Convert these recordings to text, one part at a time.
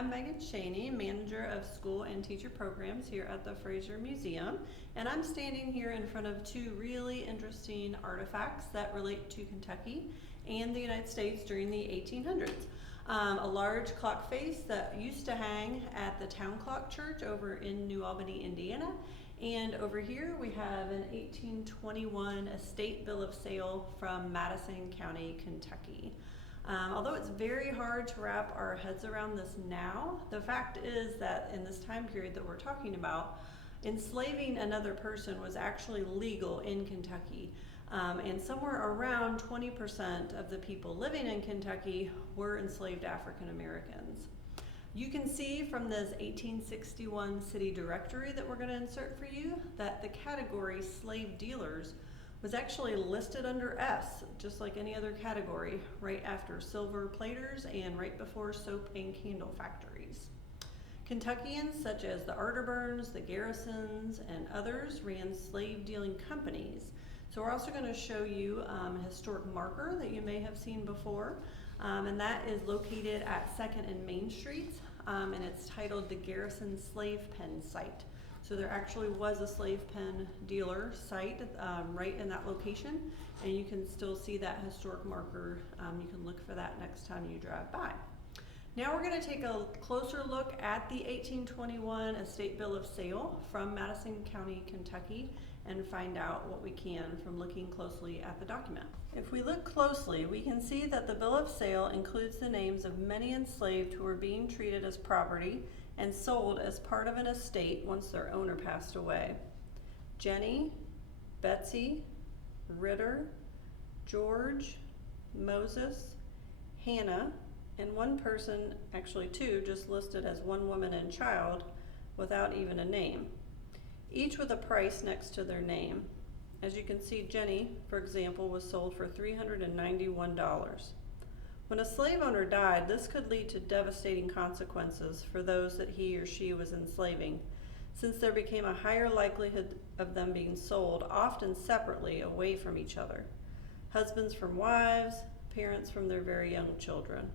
I'm Megan Schanie, Manager of School and Teacher Programs here at the Fraser Museum, and I'm standing here in front of two really interesting artifacts that relate to Kentucky and the United States during the 1800s. A large clock face that used to hang at the Town Clock Church over in New Albany, Indiana, and over here we have an 1821 estate bill of sale from Madison County, Kentucky. Although it's very hard to wrap our heads around this now, the fact is that in this time period that we're talking about, enslaving another person was actually legal in Kentucky. And somewhere around 20% of the people living in Kentucky were enslaved African Americans. You can see from this 1861 city directory that we're going to insert for you that the category slave dealers was actually listed under S, just like any other category, right after silver platers and right before soap and candle factories. Kentuckians such as the Arterburns, the Garrisons, and others ran slave dealing companies. So we're also going to show you a historic marker that you may have seen before, and that is located at 2nd and Main Streets, and it's titled the Garrison Slave Pen Site. So there actually was a slave pen dealer site right in that location, and you can still see that historic marker. You can look for that next time you drive by. Now we're going to take a closer look at the 1821 Estate Bill of Sale from Madison County, Kentucky, and find out what we can from looking closely at the document. If we look closely, we can see that the Bill of Sale includes the names of many enslaved who were being treated as property and sold as part of an estate once their owner passed away. Jenny, Betsy, Ritter, George, Moses, Hannah, and one person, actually two, just listed as one woman and child without even a name, each with a price next to their name. As you can see, Jenny, for example, was sold for $391. When a slave owner died, this could lead to devastating consequences for those that he or she was enslaving, since there became a higher likelihood of them being sold, often separately, away from each other. Husbands from wives, parents from their very young children.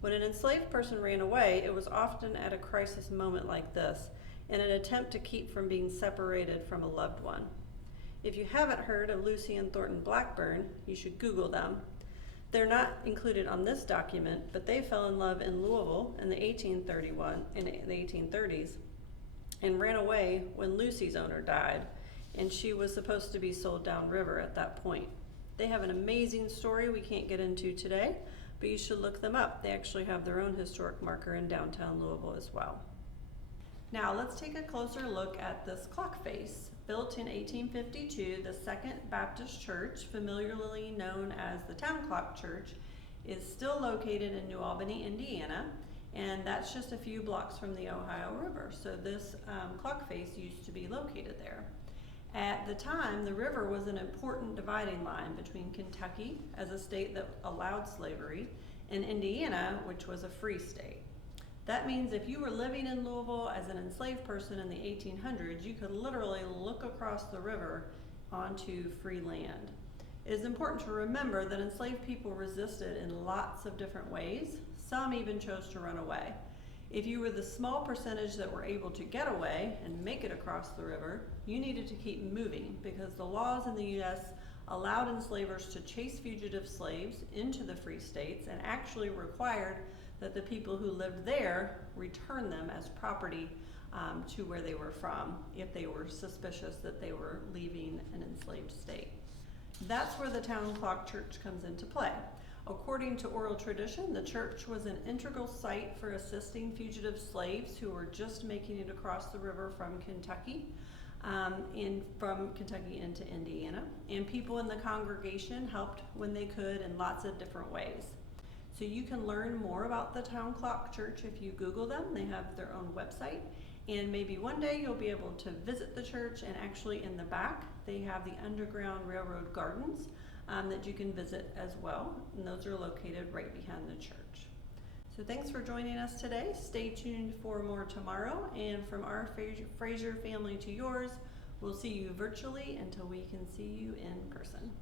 When an enslaved person ran away, it was often at a crisis moment like this, in an attempt to keep from being separated from a loved one. If you haven't heard of Lucy and Thornton Blackburn, you should Google them. They're not included on this document, but they fell in love in Louisville in the 1830s and ran away when Lucy's owner died, and she was supposed to be sold downriver at that point. They have an amazing story we can't get into today, but you should look them up. They actually have their own historic marker in downtown Louisville as well. Now let's take a closer look at this clock face. Built in 1852, the Second Baptist Church, familiarly known as the Town Clock Church, is still located in New Albany, Indiana, and that's just a few blocks from the Ohio River. So this clock face used to be located there. At the time, the river was an important dividing line between Kentucky, as a state that allowed slavery, and Indiana, which was a free state. That means if you were living in Louisville as an enslaved person in the 1800s, you could literally look across the river onto free land. It is important to remember that enslaved people resisted in lots of different ways. Some even chose to run away. If you were the small percentage that were able to get away and make it across the river, you needed to keep moving because the laws in the U.S. allowed enslavers to chase fugitive slaves into the free states and actually required that the people who lived there return them as property to where they were from if they were suspicious that they were leaving an enslaved state. That's where the Town Clock Church comes into play. According to oral tradition, the church was an integral site for assisting fugitive slaves who were just making it across the river from Kentucky, from Kentucky into Indiana, and people in the congregation helped when they could in lots of different ways. So you can learn more about the Town Clock Church if you Google them. They have their own website, and maybe one day you'll be able to visit the church, and actually in the back they have the Underground Railroad Gardens that you can visit as well, and those are located right behind the church. So thanks for joining us today. Stay tuned for more tomorrow, and from our Fraser family to yours, we'll see you virtually until we can see you in person.